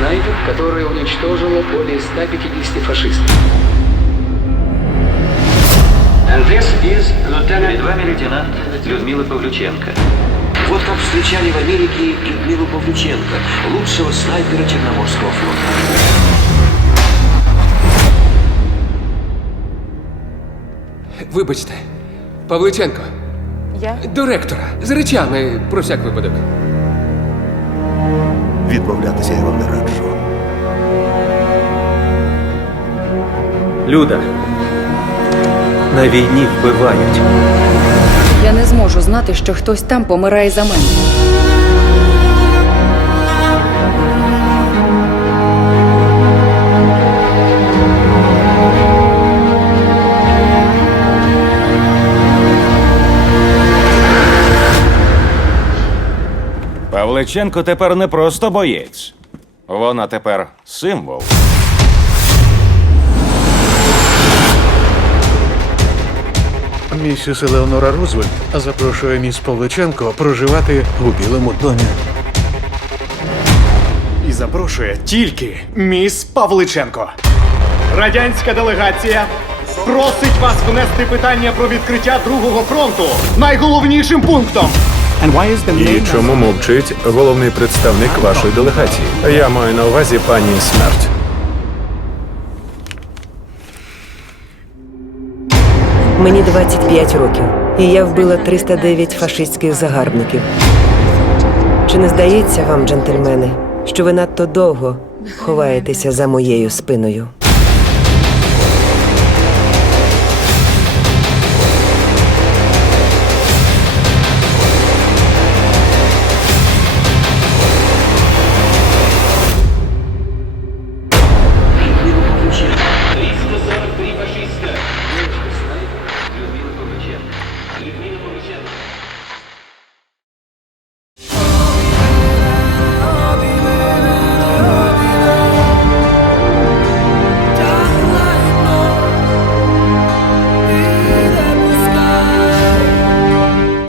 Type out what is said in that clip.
«Снайпер», которая уничтожила более 150 фашистов. And this is Перед вами лейтенант Людмила Павлюченко. Вот как встречали в Америке Людмилу Павлюченко, лучшего снайпера Черноморского флота. Вибачте, Павлюченко. Я? До ректора. З речами про всяк випадок. Відмовлятися я вам не раджу. Люда. На війні вбивають. Я не зможу знати, що хтось там помирає за мене. Павличенко тепер не просто боєць. Вона тепер символ. Місіс Елеонора Рузвельт запрошує міс Павличенко проживати у білому домі. І запрошує тільки міс Павличенко. Радянська делегація просить вас внести питання про відкриття другого фронту найголовнішим пунктом. І чому мовчить головний представник вашої делегації? Я маю на увазі пані смерть. Мені 25 років, і я вбила 309 фашистських загарбників. Чи не здається вам, джентльмени, що ви надто довго ховаєтеся за моєю спиною?